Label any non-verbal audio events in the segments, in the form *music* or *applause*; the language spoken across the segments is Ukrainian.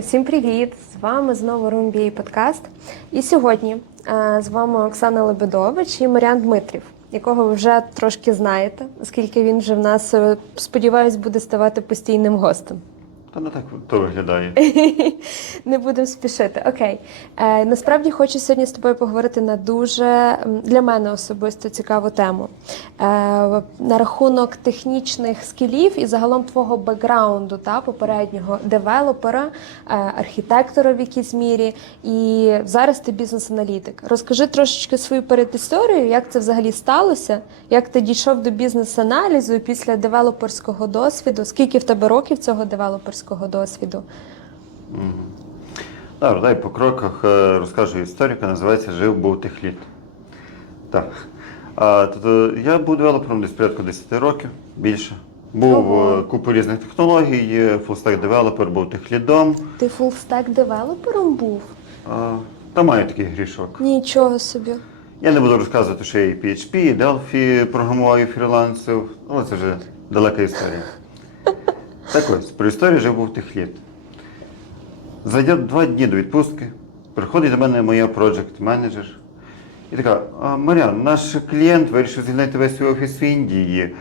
Всім привіт! З вами знову Румбій подкаст. І сьогодні е, з вами Оксана Лебедович і Маріан Дмитрів, якого ви вже трошки знаєте, оскільки він вже в нас, е, сподіваюсь, буде ставати постійним гостем. Та не так то виглядає. *laughs* Не будемо спішити. Окей. Е, насправді хочу сьогодні з тобою поговорити на дуже для мене особисто цікаву тему. Е, на рахунок технічних скілів і загалом твого бекграунду, та попереднього девелопера, е, архітектора в якійсь мірі. І зараз ти бізнес-аналітик. Розкажи трошечки свою передісторію, як це взагалі сталося, як ти дійшов до бізнес-аналізу після девелоперського досвіду. Скільки в тебе років цього девелоперського досвіду? Добре, дай по кроках е, розкажу історію, яка називається Жив був тих літ. Так. А, тобто, я був девелопером десь порядку 10 років, більше. Був Ого. е, купу різних технологій, фулстек девелопер, був техлідом. Ти фулстек девелопером був? А, Та маю такий грішок. Нічого собі. Я не буду розказувати, що я і PHP, і Delphi програмував і фрілансив, але це вже далека історія. Так ось, про історію жив був тих літ. За два дні до відпустки приходить до мене моя проджект менеджер і така: «А, Маріан, наш клієнт вирішив звільнити весь свій офіс в Індії.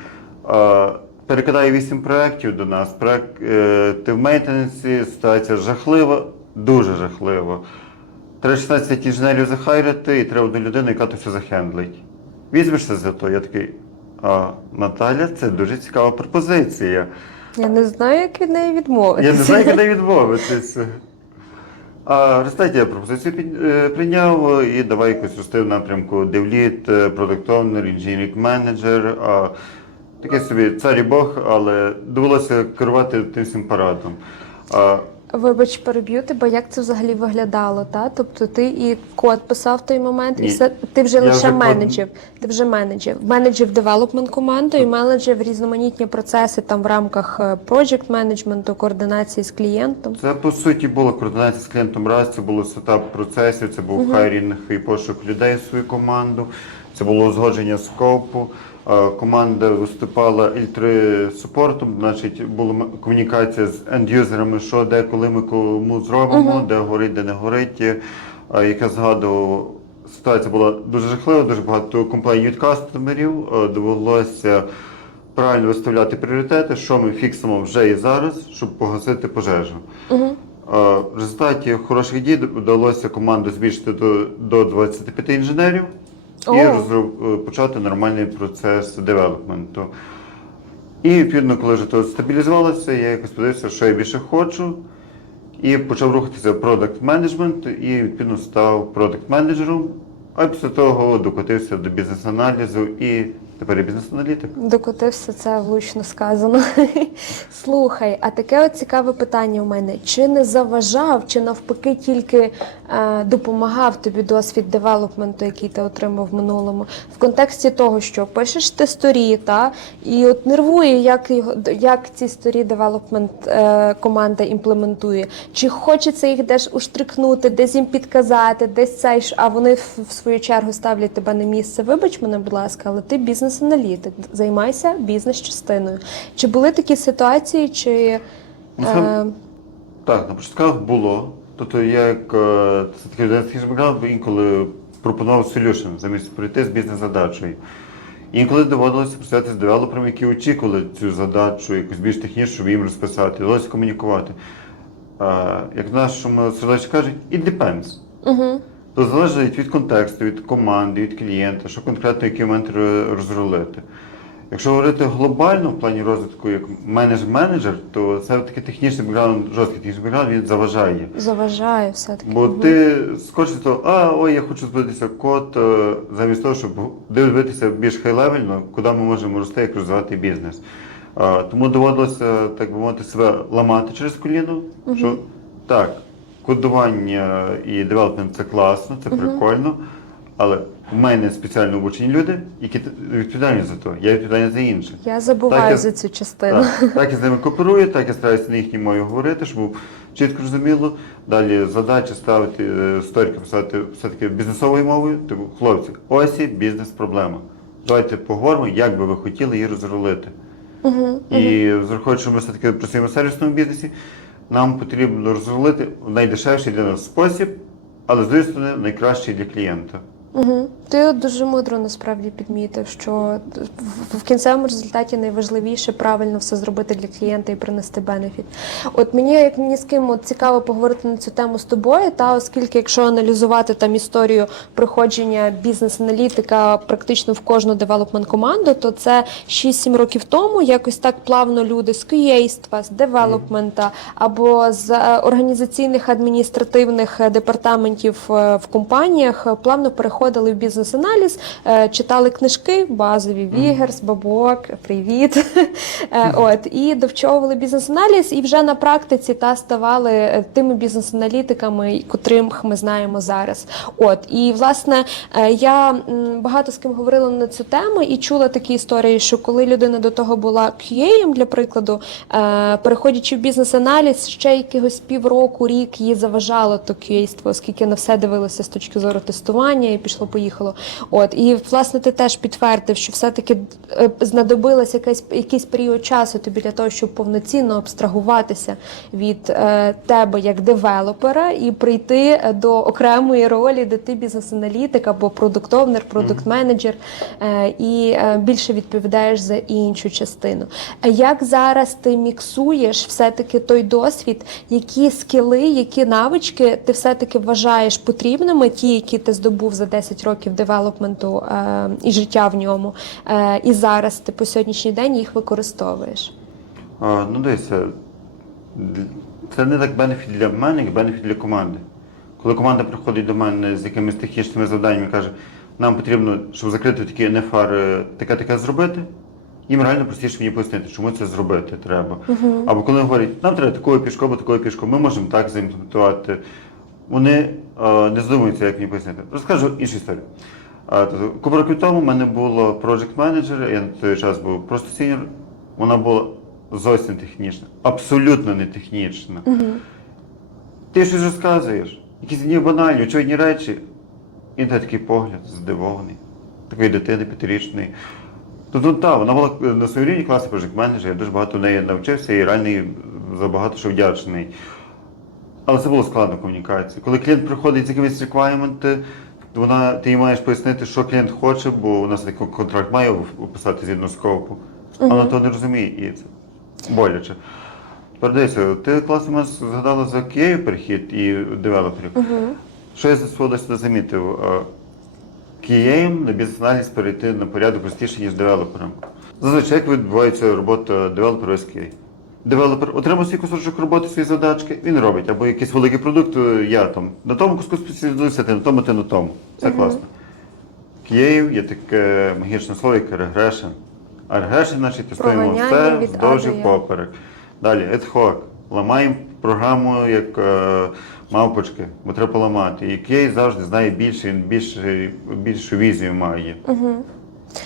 Перекидає вісім проєктів до нас. Проект е, ти в мейнтенансі, ситуація жахлива, дуже жахлива. Треба 16 інженерів захайрити, і треба одну людину, яка то все захендлить. Візьмешся за то. Я такий. А, Наталя, це дуже цікава пропозиція. Я не знаю, як від неї відмовитися. Я не знаю, куди відмовитися. А я пропозицію е, прийняв і давай якось рости в напрямку девліт, продукт овнер інженерінг менеджер. Такий собі цар і Бог, але довелося керувати тим всім парадом. А, Вибач, переб'ю тебе, як це взагалі виглядало, та? Тобто ти і код писав в той момент, і все ти вже Я лише вже менеджер. Ти вже менеджер. Менеджер девелопмент команду і менеджер різноманітні процеси там в рамках project менеджменту, координації з клієнтом. Це по суті була координація з клієнтом раз, це було сетап процесів, це був хайрінг і пошук людей в свою команду, це було узгодження скопу. Команда виступала L3 супортом, значить була комунікація з ендюзерами, що де, коли ми кому зробимо, де горить, де не горить. Е, Як я згадував, ситуація була дуже жахлива, дуже багато комплейнів від кастомерів. Е, Довелося правильно виставляти пріоритети, що ми фіксимо вже і зараз, щоб погасити пожежу. Е, В результаті хороших дій вдалося команду збільшити до 25 інженерів і розроб- е, почати нормальний процес девелопменту. І відповідно, коли вже то стабілізувалося, я якось подивився, що я більше хочу. І почав рухатися в продакт менеджмент і відповідно став продакт менеджером. А після того докотився до бізнес-аналізу і тепер я бізнес-аналітик. Докотився це влучно сказано. *laughs* Слухай, а таке от цікаве питання у мене: чи не заважав, чи навпаки тільки е, допомагав тобі досвід девелопменту, який ти отримав в минулому, в контексті того, що пишеш ти сторі, та і от нервує, як як ці сторі девелопмент е, команда імплементує. Чи хочеться їх десь уштрикнути, десь їм підказати, десь цей ж, а вони в, свою чергу ставлять тебе на місце. Вибач мене, будь ласка, але ти бізнес-аналітик, займайся бізнес-частиною. Чи були такі ситуації, чи Ну, е, Так, на початках було. Тобто я як е, це такий бо інколи пропонував solution замість пройти з бізнес-задачею. Інколи доводилося працювати з девелоперами, які очікували цю задачу якусь більш технічну, щоб їм розписати, довелося комунікувати. Е, Як в нашому середовищі кажуть, it depends. угу. То залежить від контексту, від команди, від клієнта, що конкретно який момент ро- розрулити. Якщо говорити глобально в плані розвитку як менедж-менеджер, то це такий технічний бекграунд, жорсткий технічний бекграунд, він заважає. заважає все-таки. Бо ти скочиш то, а ой, я хочу збудитися код, е, замість того, щоб дивитися більш хай-левельно, куди ми можемо рости, як розвивати бізнес. Тому доводилося, так би мовити, себе ламати через коліно, що так, кодування і девелопмент це класно, це прикольно, але в мене спеціально обучені люди, які відповідальні за то. Я відповідальний за інших. Я забуваю Так, за цю частину. Так, так я з ними кооперую, так я стараюся на їхній мові говорити, щоб чітко зрозуміло. Далі задача ставити е, сторіки писати все-таки бізнесовою мовою. Типу, хлопці, ось і бізнес-проблема. Давайте поговоримо, як би ви хотіли її розрулити. Угу. І враховуючи, що ми все-таки працюємо в сервісному бізнесі, нам потрібно розрулити в найдешевший для нас спосіб, але з сторони найкращий для клієнта. Угу. Ти дуже мудро насправді підмітив, що в- кінцевому результаті найважливіше правильно все зробити для клієнта і принести бенефіт. От мені як ні з ким от цікаво поговорити на цю тему з тобою, та оскільки, якщо аналізувати там історію проходження бізнес-аналітика практично в кожну девелопмент команду, то це 6-7 років тому якось так плавно люди з QA-ства, з девелопмента або з е, організаційних адміністративних е, департаментів е, в компаніях плавно переходили в бізнес-аналіз, е, читали книжки базові Вігерс, Бабок, Привіт. Е, От і довчовували бізнес-аналіз, і вже на практиці та ставали е, тими бізнес-аналітиками, котрих ми знаємо зараз. От і власне я багато з ким говорила на цю тему і чула такі історії, що коли людина до того була QA, для прикладу, переходячи в бізнес-аналіз, ще якихось півроку, рік їй заважало то QA-ство, оскільки на все дивилося з точки зору тестування і пішло поїхало. От і власне ти теж підтвердив, що все-таки е, знадобилось якийсь якийсь період часу тобі для того, щоб повноцінно абстрагуватися від е, тебе як девелопера і прийти е, до окремої ролі, де ти бізнес-аналітик або продуктовнер, продукт-менеджер е, і е, більше відповідаєш за іншу частину. Як зараз ти міксуєш все-таки той досвід, які скіли, які навички ти все-таки вважаєш потрібними, ті, які ти здобув за 10 років девелопменту е, і життя в ньому, е, і зараз ти по сьогоднішній день їх використовуєш? А, ну дивися, д- це не так бенефіт для мене, як бенефіт для команди. Коли команда приходить до мене з якимись технічними завданнями і каже, нам потрібно, щоб закрити такий NFR, е, таке-таке зробити, їм реально простіше мені пояснити, чому це зробити треба. Або коли говорять, нам треба такою пішком, або такою пішком, ми можемо так заімплементувати. Вони е, не задумуються, як мені пояснити. Розкажу іншу історію. Купа років тому в мене було project менеджер я на той час був просто сіньор. Вона була зовсім технічна, абсолютно не технічна. Ти щось розказуєш, якісь дні банальні, очевидні речі, і на такий погляд здивований, такої дитини п'ятирічної. Тобто, так, вона була на своїй рівні класний project менеджер, я дуже багато в неї навчився і реально їй за що вдячний. Але це було складно комунікації. Коли клієнт приходить з якимись requirement, вона, ти їй маєш пояснити, що клієнт хоче, бо у нас такий контракт має описати згідно скопу. А вона того не розуміє і це боляче. Передайся, ти класно мене згадала за QA перехід і девелоперів. Що я за свого досвіду замітив? Е, QA на бізнес-аналіз перейти на порядок простіше, ніж девелоперам. Зазвичай як відбувається робота девелопера з QA. Девелопер отримав свій кусочок роботи, свої задачки, він робить. Або якийсь великий продукт, е, я там на тому куску спеціалізуюся, ти на тому, ти на тому. Все класно. QA є таке магічне слово, як regression. А regression, значить, тестуємо все вздовж і поперек. Далі, hoc. Ламаємо програму як е, мавпочки, бо треба поламати. І QA завжди знає більше, він більше, більшу візію має.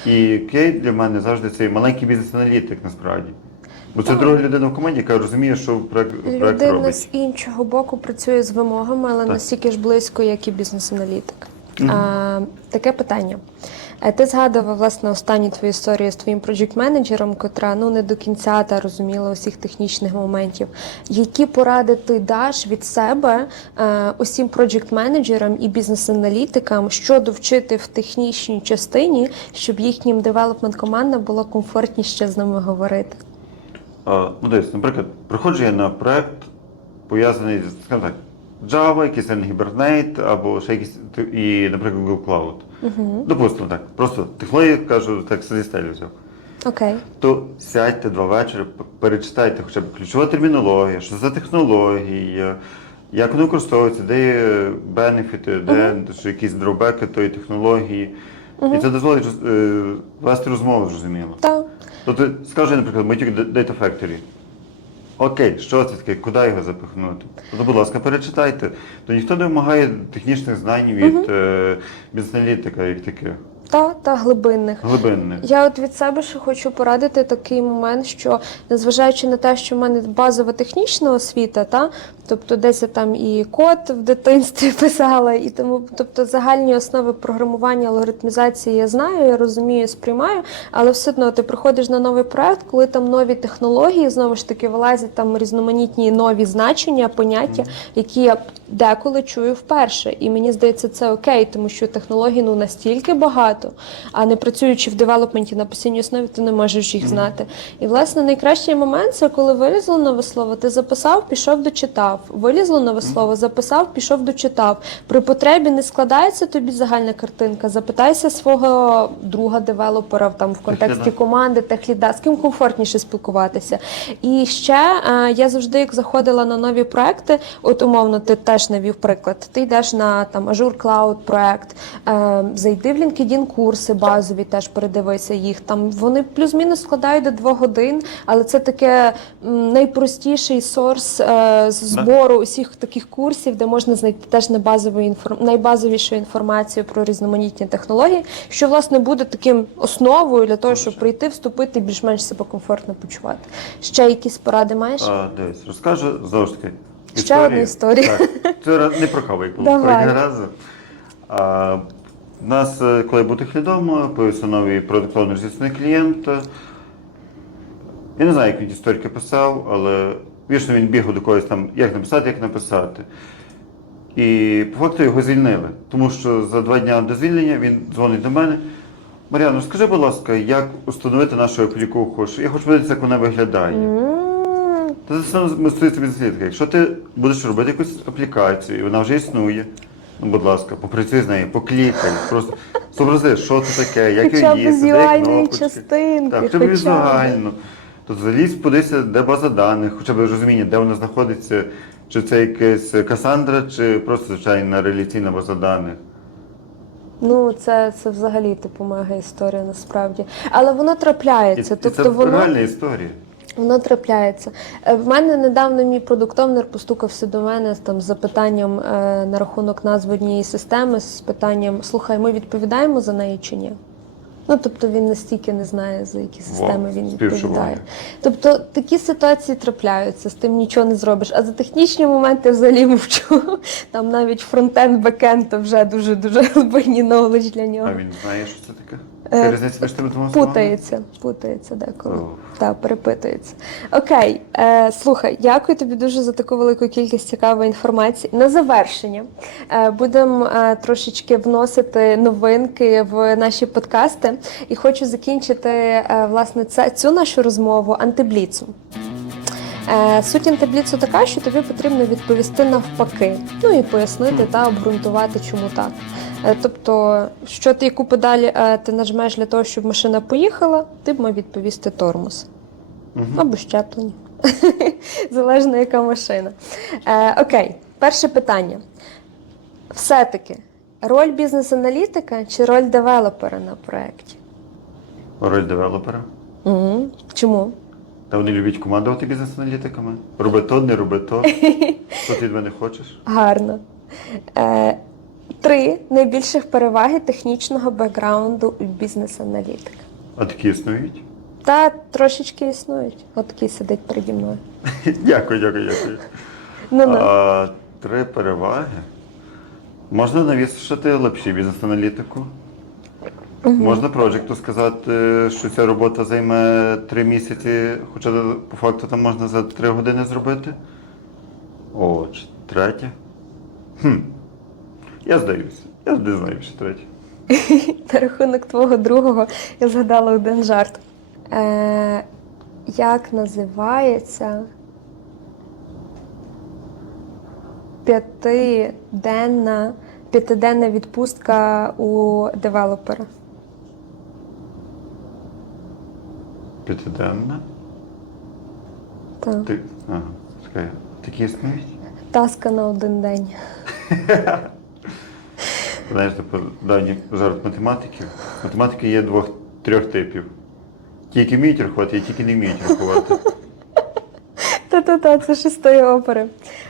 І QA для мене завжди цей маленький бізнес-аналітик насправді. Бо це друга людина в команді, яка розуміє, що проект, проект Людина робить. з іншого боку працює з вимогами, але Так. настільки ж близько, як і бізнес-аналітик. А, таке питання. Е, Ти згадував власне останню твою історію з твоїм проджект-менеджером, котра ну не до кінця та розуміла усіх технічних моментів. Які поради ти даш від себе е, усім проджект-менеджерам і бізнес-аналітикам, що довчити в технічній частині, щоб їхнім девелопмент командам було комфортніше з ними говорити? Ну, дивись, наприклад, приходжу я на проект, пов'язаний з, так, Java, якийсь Hibernate або ще якийсь, і, наприклад, Google Cloud. Допустимо так, просто технології, кажу, так зі стелі взяв. Окей. То сядьте два вечори, п- перечитайте хоча б ключова термінологія, що за технології, як вони використовуються, де є бенефіти, де що якісь дробеки тої технології. І це дозволить е, вести розмову зрозуміло. Так. Тобто, скажи, наприклад, Mattic Data Factory. Окей, що це таке, куди його запихнути? Тобто, будь ласка, перечитайте. То ніхто не вимагає технічних знань від е, бізнес-аналітика, як таке. та, та глибинних. глибинних. Я от від себе ще хочу порадити такий момент, що незважаючи на те, що в мене базова технічна освіта, та тобто десь я там і код в дитинстві *laughs* писала, і тому, тобто загальні основи програмування, алгоритмізації я знаю, я розумію, сприймаю, але все одно ти приходиш на новий проект, коли там нові технології, знову ж таки вилазять там різноманітні нові значення, поняття, які я деколи чую вперше. І мені здається, це окей, тому що технологій ну настільки багато, а не працюючи в девелопменті на постійній основі, ти не можеш їх знати. І власне найкращий момент це коли вилізло нове слово, ти записав, пішов, дочитав. Вилізло нове слово, записав, пішов, дочитав. При потребі не складається тобі загальна картинка. Запитайся свого друга девелопера там в контексті команди, техліда, з ким комфортніше спілкуватися. І ще е, я завжди, як заходила на нові проекти, от умовно, ти теж навів приклад. Ти йдеш на там Azure Cloud проект, е, зайди в LinkedIn курси базові, теж передивися їх. Там вони плюс-мінус складають до двох годин, але це таке м, найпростіший сорс е, збору усіх таких курсів, де можна знайти теж небазову інформ... найбазовішу інформацію про різноманітні технології, що власне буде таким основою для того, щоб прийти, вступити і більш-менш себе комфортно почувати. Ще якісь поради маєш? А, дивись, розкажу знову ж таки. Ще одну історію. Так, це раз- не про каву, як було Давай. разу. А, в нас, е, коли я був техлідом, появився новий продукт owner звісний клієнт. Я не знаю, як він ті історики писав, але вічно він бігав до когось там, як написати, як написати. І по факту його звільнили, тому що за два дні до звільнення він дзвонить до мене. Мар'яно, скажи, будь ласка, як установити нашу аплікуху? Я хочу подивитися, як вона виглядає. Та це саме стосується бізнес-літика. Якщо ти будеш робити якусь аплікацію, і вона вже існує, ну, будь ласка, попрацюй з нею, поклікай, просто зобрази, що це таке, як Хоча б її їсти, де візуальної кнопочки. частинки, Так, хоча б хоча б. візуально. То залізь, подивися, де база даних, хоча б розуміння, де вона знаходиться, чи це якась Касандра, чи просто звичайна реляційна база даних. Ну, це, це взагалі типу мега історія насправді. Але воно трапляється. І, і тобто це воно, реальна історія. Воно трапляється. Е, В мене недавно мій продуктовнер постукався до мене там з запитанням е, на рахунок назви однієї системи, з питанням: слухай, ми відповідаємо за неї чи ні? Ну, тобто він настільки не знає, за які системи він відповідає. Тобто такі ситуації трапляються, з тим нічого не зробиш. А за технічні моменти взагалі мовчу. *laughs* Там навіть фронтенд, бекенд то вже дуже дуже *laughs* глибинні knowledge для нього. А він знає, що це таке? Е, різниця між тими двома? Путається, путається деколи. Та перепитується. Окей, е, слухай, дякую тобі дуже за таку велику кількість цікавої інформації. На завершення е, будемо е, трошечки вносити новинки в наші подкасти, і хочу закінчити е, власне це, цю нашу розмову антибліцом. Е, Суть антибліцу така, що тобі потрібно відповісти навпаки, ну і пояснити та обґрунтувати, чому так. Е, Тобто, що ти яку педаль е, ти нажмеш для того, щоб машина поїхала, ти б мав відповісти тормоз Мгм. або щеплення. *laughs* Залежно, яка машина. Е, окей, перше питання. Все-таки роль бізнес-аналітика чи роль девелопера на проєкті? Роль девелопера. Угу. Чому? Та вони люблять командувати бізнес-аналітиками. Роби то, не роби то. *laughs* Що ти від мене хочеш? Гарно. Е, три найбільших переваги технічного бекграунду у бізнес-аналітика. А такі існують? Та трошечки існують. От такий сидить переді мною. *laughs* Дякую, дякую, дякую. Ну ну. А, три переваги. Можна навісити лапші бізнес-аналітику. Можна проджекту сказати, що ця робота займе три місяці, хоча по факту там можна за три години зробити. О, ч- третє. Хм. Я здаюся. Я не знаю, що третє. *laughs* На рахунок твого другого я згадала один жарт. Е, як називається п'ятиденна, п'ятиденна відпустка у девелопера? П'ятиденна. Так. Ти... Ага, чекай. Такі існують? Таска на один день. *laughs* Знаєш, типу, давній жарт математиків. Математики є двох трьох типів. Ті, які вміють рахувати, і ті, які не вміють рахувати. Та-та-та, це шестої опери.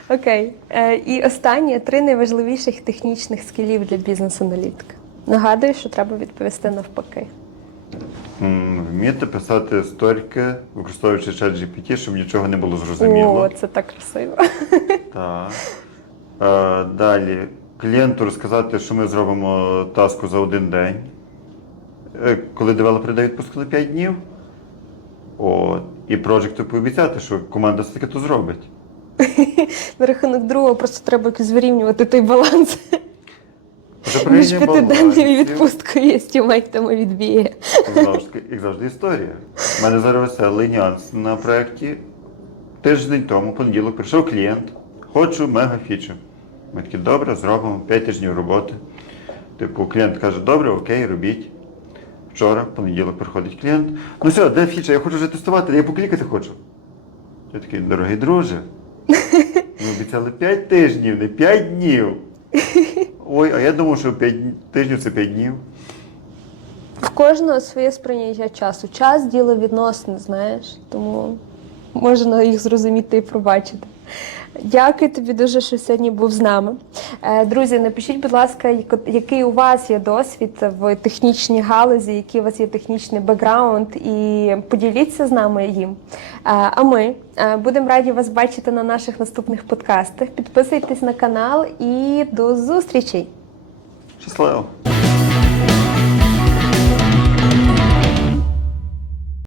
Окей. Е, і останнє три найважливіших технічних скілів для бізнес-аналітика. Нагадую, що треба відповісти навпаки. М, Вміти писати сторіки, використовуючи чат GPT, щоб нічого не було зрозуміло. О, це так красиво. Так. Е, далі. Клієнту розказати, що ми зробимо таску за один день. Е, Коли девелопери дають відпустку на 5 днів. От. І проджекту пообіцяти, що команда все-таки то зробить. *laughs* На рахунок другого просто треба якось вирівнювати той баланс між п'ятиденною відпусткою і стімейтами відбіє. Знову ж таки, як завжди, історія. У мене зараз веселий нюанс на проєкті. Тиждень тому, понеділок, прийшов клієнт, хочу мега фічу. Ми такі, добре, зробимо 5 тижнів роботи. Типу, клієнт каже, добре, окей, робіть. Вчора, в понеділок, приходить клієнт. Ну все, де фіча? Я хочу вже тестувати, я поклікати хочу. Я такий, дорогий друже, ми обіцяли 5 тижнів, не 5 днів. Ой, а я думав, що 5 тижнів це 5 днів. В кожного своє сприйняття часу. Час діло відносне, знаєш, тому можна їх зрозуміти і пробачити. Дякую тобі дуже, що сьогодні був з нами. Е, Друзі, напишіть, будь ласка, який у вас є досвід в технічній галузі, який у вас є технічний бекграунд, і поділіться з нами їм. Е, А ми е, будемо раді вас бачити на наших наступних подкастах. Підписуйтесь на канал і до зустрічей! Щасливо!